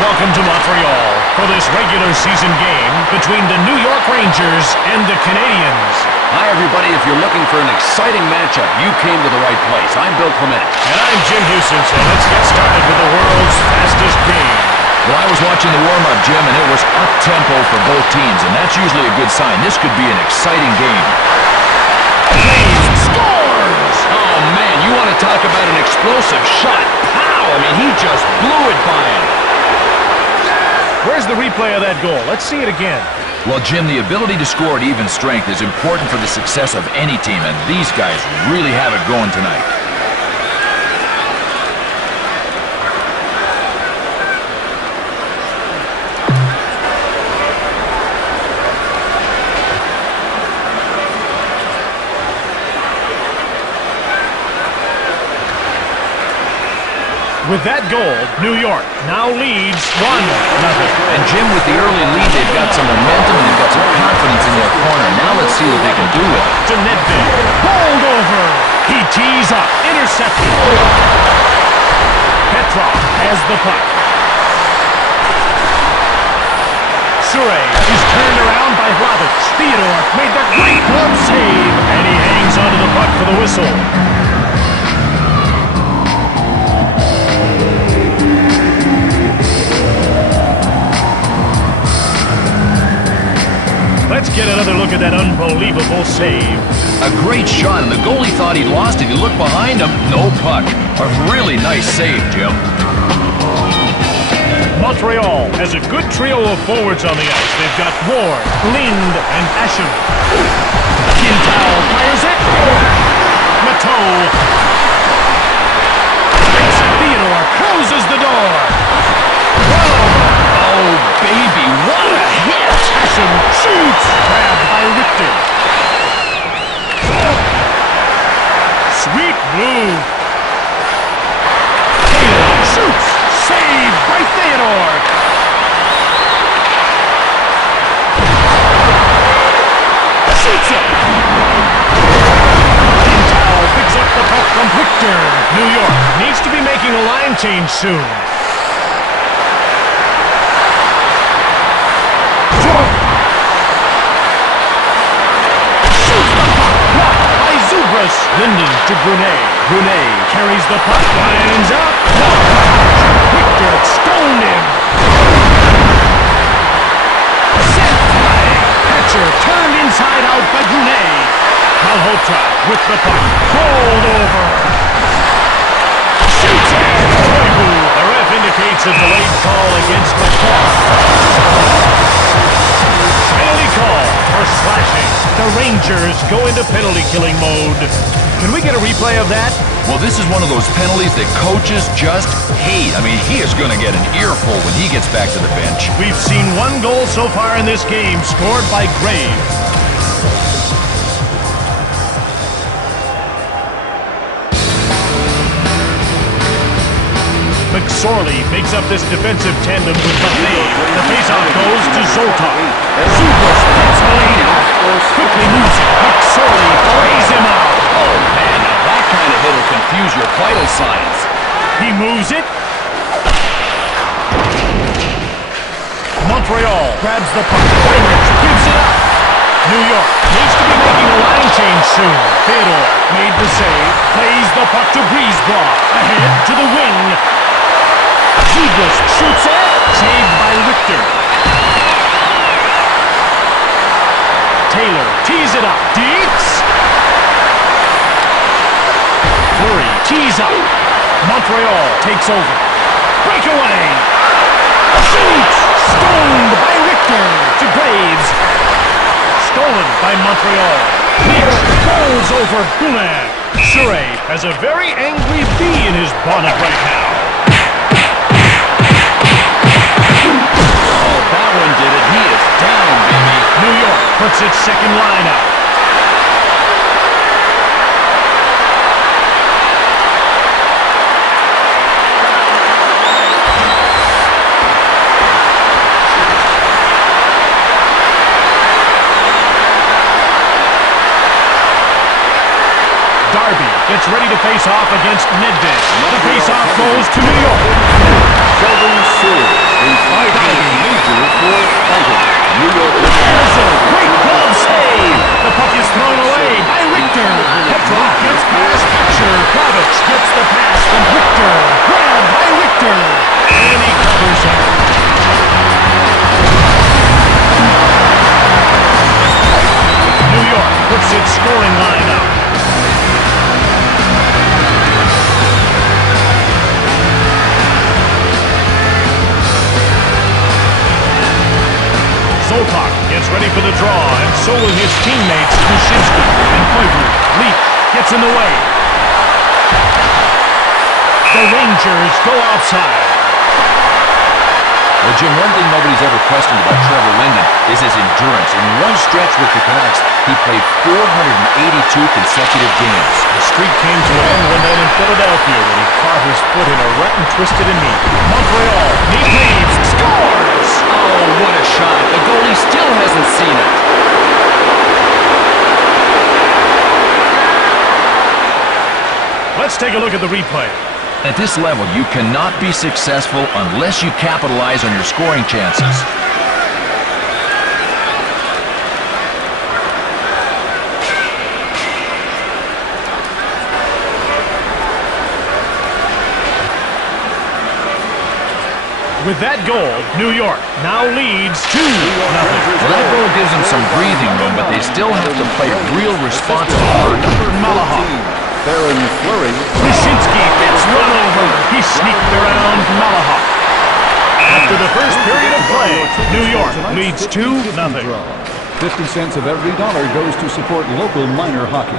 welcome to Montreal for this regular season game between the New York Rangers and the Canadiens. Hi, everybody. If you're looking for an exciting matchup, you came to the right place. I'm Bill Clement. And I'm Jim Houston, so let's get started with the world's fastest game. Well, I was watching the warm-up, Jim, and it was up-tempo for both teams, and that's usually a good sign. This could be an exciting game. Scores! Oh, man, you want to talk about an explosive shot. Pow! I mean, he just blew it by him. Where's the replay of that goal? Let's see it again. Well, Jim, the ability to score at even strength is important for the success of any team, and these guys really have it going tonight. With that goal, New York now leads 1-0. And Jim, with the early lead, they've got some momentum and they've got some confidence in their corner. Now let's see what they can do with it. To Nedved, bowled over. He tees up, intercepted. Petrov has the puck. Surrey is turned around by Hlavich. Theodore made the great glove save, and he hangs onto the puck for the whistle. Let's get another look at that unbelievable save. A great shot, and the goalie thought he'd lost it. He looked behind him, no puck. A really nice save, Jim. Montreal has a good trio of forwards on the ice. They've got Ward, Lind, and Ashen. Quintal fires it. Mateau. Theodore closes the door. Oh, baby, what a hit! Ashen shoots. Grabbed by Richter. Sweet move. Taylor shoots. Saved by Theodore. Shoots it. Quintal picks up the puck from Richter. New York needs to be making a line change soon. Linden to Brunet. Brunet carries the puck, lines up. Richter stoned him. Sent flag. Hatcher turned inside out by Brunet. Malhotra with the puck. Rolled over. Shoots it. The ref indicates a delayed call against the puck. Penalty call for slashing. The Rangers go into penalty-killing mode. Can we get a replay of that? Well, this is one of those penalties that coaches just hate. I mean, he is going to get an earful when he gets back to the bench. We've seen one goal so far in this game, scored by Graves. McSorley makes up this defensive tandem with Buffet. The faceoff goes to Zoltan. Zubas gets laid out. Quickly moves it. McSorley plays him out. Oh, man, now that kind of hit will confuse your vital signs. He moves it. Montreal grabs the puck. Heinrich gives it up. New York needs to be making a line change soon. Theodore made the save. Plays the puck to Brisebois. Ahead to the wing. Zubas shoots it. Saved by Richter. Taylor tees it up. Deeks. Fleury tees up. Montreal takes over. Breakaway. Shoots. Stoned by Richter to Graves. Stolen by Montreal. Mitch rolls over Poulin. Surrey has a very angry bee in his bonnet right now. Oh, that one did it. He is down, baby. New York puts its second line up. Darby gets ready to face off against Nedved. The face-off goes to New York. Sheldon Sewell in ready for the draw, and so will his teammates, Kushinsky and Koivu. Leach gets in the way. The Rangers go outside. Well, Jim, one thing nobody's ever questioned about Trevor Linden is his endurance. In one stretch with the Canucks, he played 482 consecutive games. The streak came to an end one night in Philadelphia when he caught his foot in a rut and twisted a knee. Montreal, knee leads, scores! Oh, what a shot. The goalie still hasn't seen it. Let's take a look at the replay. At this level, you cannot be successful unless you capitalize on your scoring chances. With that goal, New York now leads 2-0. Well, that goal gives them some breathing room, but they still have to play real responsible hockey. Malaha. Baron Fleury. Wyshynski gets run over. He sneaked around Malaha. After the first period of play, New York leads 2-0. 50 cents of every dollar goes to support local minor hockey.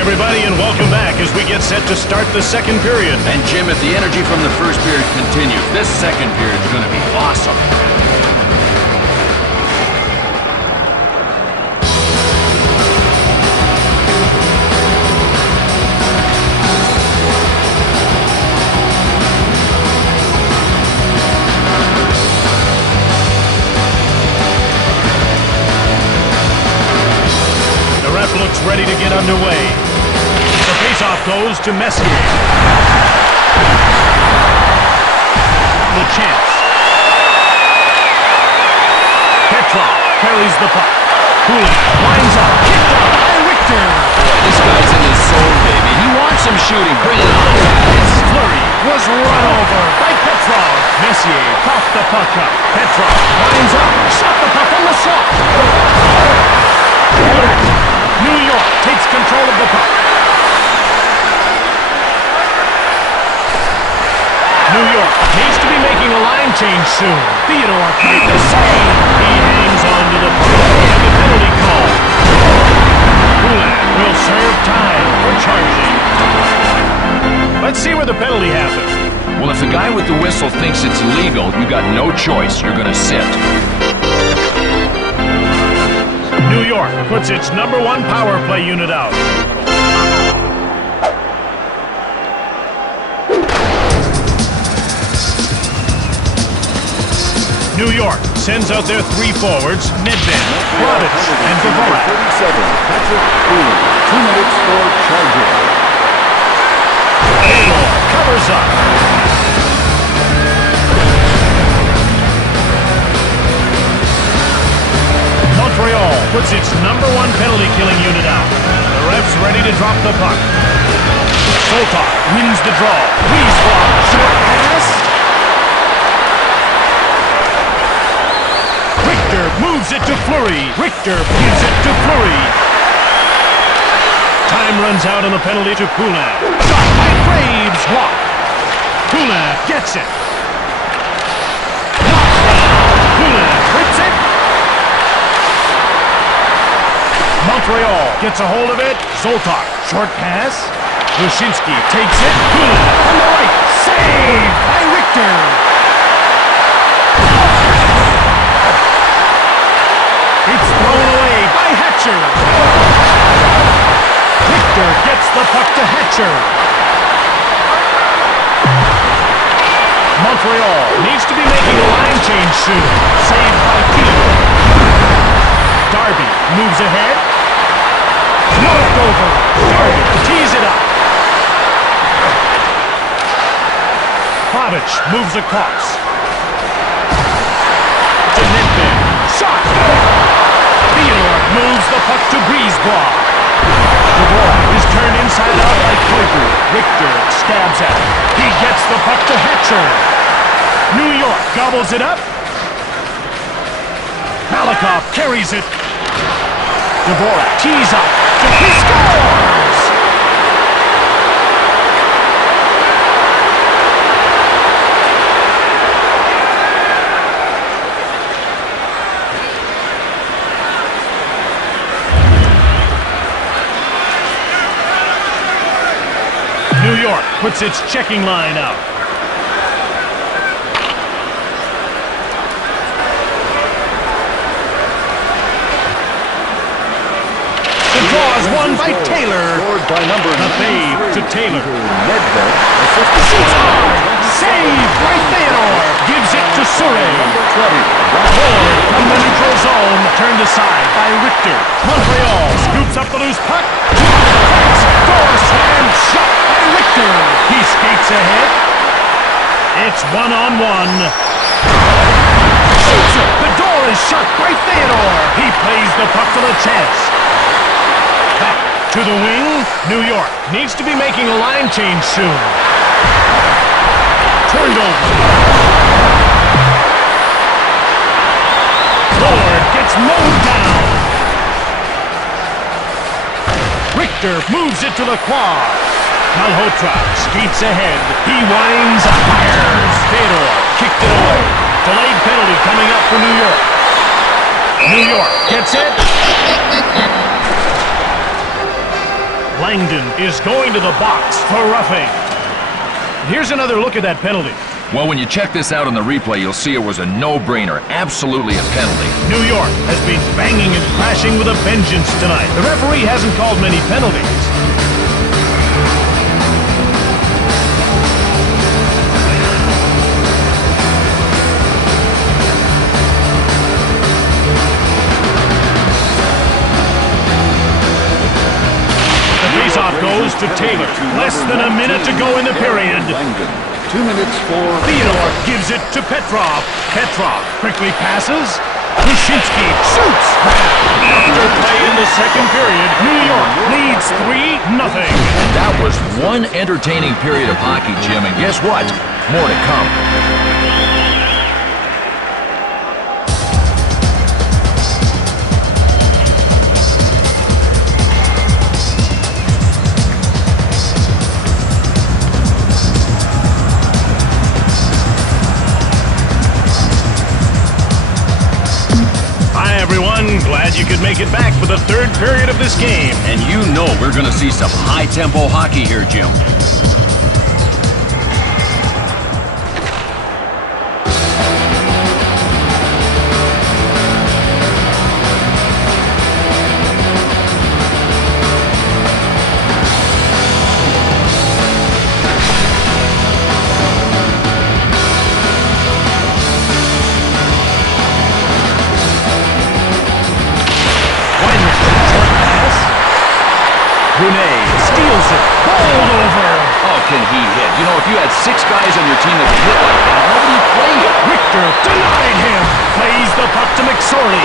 Everybody, and welcome back as we get set to start the second period. And Jim, if the energy from the first period continues, this second period is going to be awesome. The ref looks ready to get underway. The faceoff goes to Messier. The chance. Petrov carries the puck. Cooley lines up. Kicked out by Richter. Boy, this guy's in his zone, baby. He wants some shooting. Bring it on, guys. Fleury was run over by Petrov. Messier coughed the puck up. Petrov lines up. Shot the puck on the slot. New York takes control of the puck. New York needs to be making a line change soon. Theodore made the save. He hangs on to the puck. And the penalty call. Kulak will serve time for charging. Let's see where the penalty happened. Well, if the guy with the whistle thinks it's illegal, you got no choice. You're going to sit. New York puts its #1 power play unit out. New York sends out their 3 forwards, Nedved, Provic, and Dvorak. 37, Patrick Cooley. 2 minutes for charging. Taylor covers up. Montreal puts its #1 penalty-killing unit out. The ref's ready to drop the puck. Soltok wins the draw. Wiesbach, short pass. Richter moves it to Fleury. Richter gives it to Fleury. Time runs out on the penalty to Kulak. Shot by Graves. Block. Kulak gets it. Kulak whips it. Montreal gets a hold of it. Soltok, short pass. Wyshynski takes it. Kulak on the right. Save by Richter. It's thrown away by Hatcher. Richter gets the puck to Hatcher. Montreal needs to be making a line change soon. Saved by Theodore. Darby moves ahead. Knocked over. Darby tees it up. Provic moves across. To Nedved. Shot! Theodore moves the puck to Griesbach. The ball is turned inside out by Koivu. Richter stabs at it. He gets the puck to Hatcher. New York gobbles it up. Malakoff carries it. Dvorak tees up. He scores! New York puts its checking line out. The draw is won by Taylor. Scored by number The fade to Taylor. Nedved, Shoots hard. Save by Theodore. Gives it to Surrey. number 20. Forward from the neutral zone. Turned aside by Richter. Montreal scoops up the loose puck. Door slam shot by Richter. He skates ahead. It's one-on-one. Shoots it. The door is shut by Theodore. He plays the puck to the chance. Back to the wing. New York needs to be making a line change soon. Turned over. Ford gets mowed down. Richter moves it to the quad. Malhotra skates ahead. He winds up. Fires. Theodore kicked it away. Delayed penalty coming up for New York. New York gets it. Langdon is going to the box for roughing. Here's another look at that penalty. Well, when you check this out on the replay, you'll see it was a no-brainer. Absolutely a penalty. New York has been banging and crashing with a vengeance tonight. The referee hasn't called many penalties. Faceoff goes to Taylor. Less than a minute to go in the period. Langdon. 2 minutes for Theodore gives it to Petrov. Petrov quickly passes. Kushinsky shoots. After play in the second period, New York leads 3-0. That was one entertaining period of hockey, Jim, and guess what? More to come. Glad you could make it back for the third period of this game. And you know we're going to see some high-tempo hockey here, Jim. Brunei steals it. Bowled over. Oh, can he hit? You know, if you had 6 guys on your team that could hit like that, how would you play it? Richter denied him. Plays the puck to McSorley.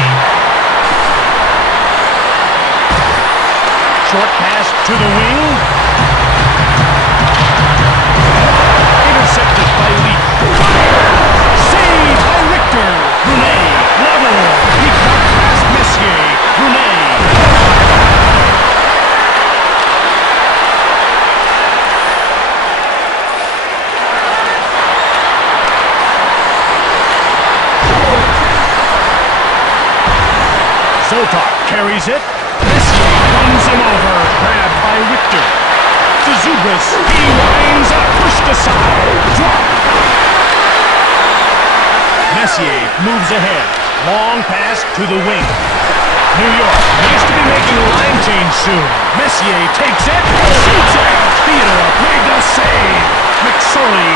Short pass to the wing. Intercepted by Lee. Saved by Richter. Brunei level. He got past Messier. Brunei. Zoltar carries it. Messier runs him over. Grabbed by Richter. To Zubris. He winds up. Pushed aside. Drop. Messier moves ahead. Long pass to the wing. New York needs to be making a line change soon. Messier takes it. Shoots it. Theodore made the save. McSorley.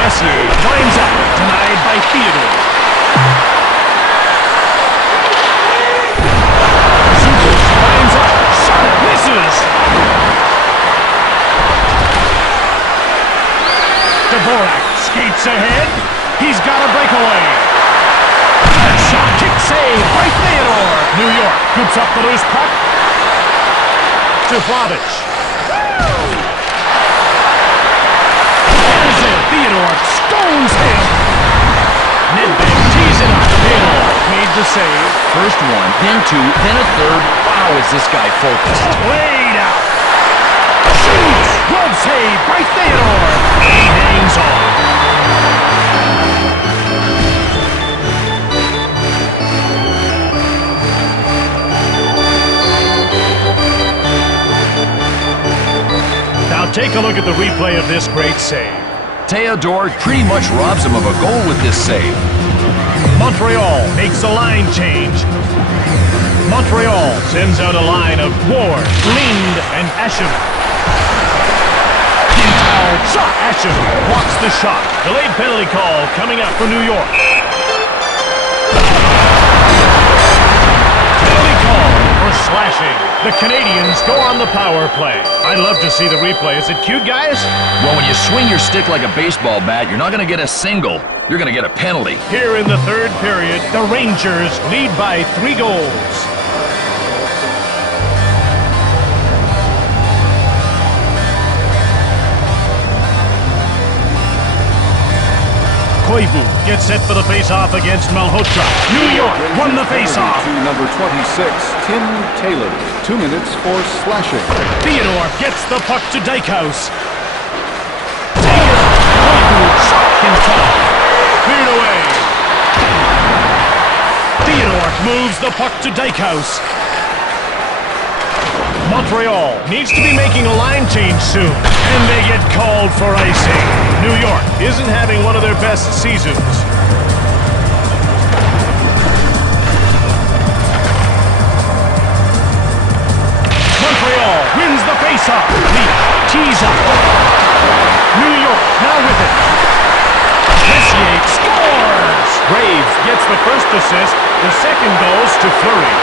Messier winds up. Denied by Theodore. Dvorak skates ahead. He's got a breakaway. Shot kick save by Theodore. New York scoops up the loose puck. To Flavich. Here's it. Theodore stones him. Nedved tees it up. Theodore made the save. First one, then two, then a third. Wow, is this guy focused. Played out. Shoots! Glove save by Theodore. He hangs on. Now take a look at the replay of this great save. Theodore pretty much robs him of a goal with this save. Montreal makes a line change. Montreal sends out a line of Ward, Lind, and Asham. Shot! Asham blocks the shot. Delayed penalty call coming up for New York. Penalty call for slashing. The Canadiens go on the power play. I'd love to see the replay. Is it cute, guys? Well, when you swing your stick like a baseball bat, you're not going to get a single. You're going to get a penalty. Here in the third period, the Rangers lead by 3 goals. Koivu gets set for the face-off against Malhotra. New York won the face-off. To number 26, Tim Taylor. 2 minutes for slashing. Theodore gets the puck to Dykhouse. Taylor, Koivu, shot in time. Cleared away. Theodore moves the puck to Dykhouse. Montreal needs to be making a line change soon, and they get called for icing. New York isn't having one of their best seasons. Montreal wins the faceoff. Leach tees up. New York now with it. Messier scores! Graves gets the first assist. The second goes to Fleury.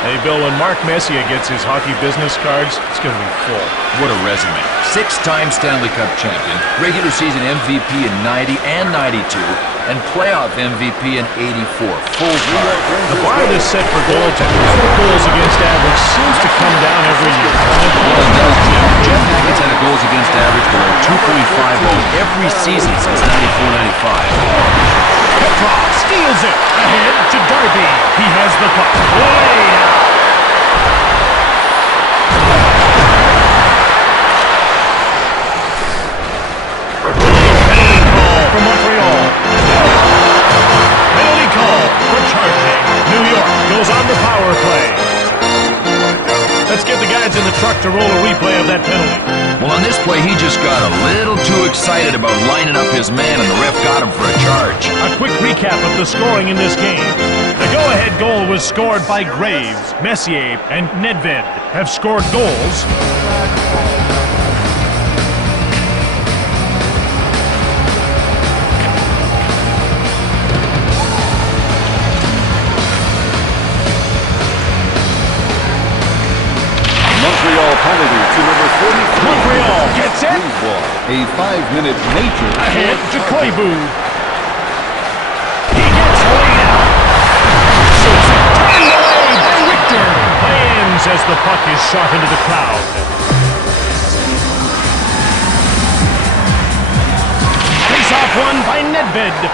Hey, Bill, when Mark Messier gets his hockey business cards, it's going to be full. What a resume. 6-time Stanley Cup champion, regular season MVP in 90 and 92, and playoff MVP in 84. Full card. The bar is set for goaltenders. Goals against average seems to come down every year. Well, it does, Jim. Jeff Hackett's had a goals against average below 2.50 every season since 94-95. Petrov steals it. Ahead to Darby. He has the puck. Way out. Penalty call for Montreal. Penalty call for charging. New York goes on the power play. Let's get the guys in the truck to roll a replay of that penalty. Well, on this play, he just got a little too excited about lining up his man, and the ref got him for a charge. A quick recap of the scoring in this game. The go-ahead goal was scored by Graves. Messier and Nedved have scored goals. Montreal penalty to number 43. Montreal gets it. A 5-minute major. Ahead to Koivu. He gets laid out. Shoots it. Turned away by Richter. Lands as the puck is shot into the crowd. Face-off won by Nedved.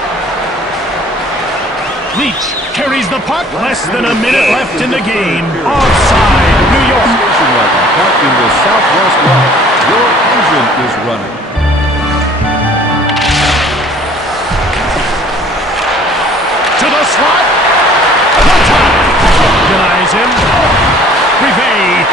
Leach carries the puck. Less than a minute left in the game. Offside, New York. Station wagon parked in the southwest lot. Your engine is running. To the slot. The top. Denies him. Rivet.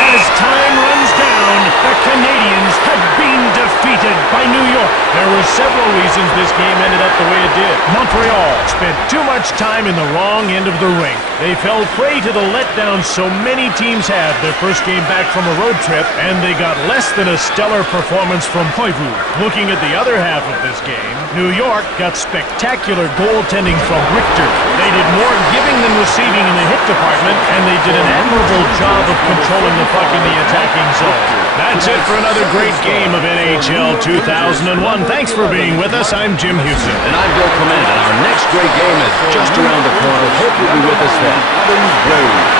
As time runs down, the Canadiens have been defeated by New York. There were several reasons this game ended up the way it did. Montreal spent too much time in the wrong end of the rink. They fell prey to the letdown so many teams have their first game back from a road trip, and they got less than a stellar performance from Koivu. Looking at the other half of this game, New York got spectacular goaltending from Richter. They did more giving than receiving in the hit department, and they did an admirable job of controlling the puck in the attacking zone. That's it for another great game of NHL 2001. Thanks for being with us. I'm Jim Houston. And I'm Bill Clement, and our next great game is just around the corner. Hope you'll be with us then. Adams Braves.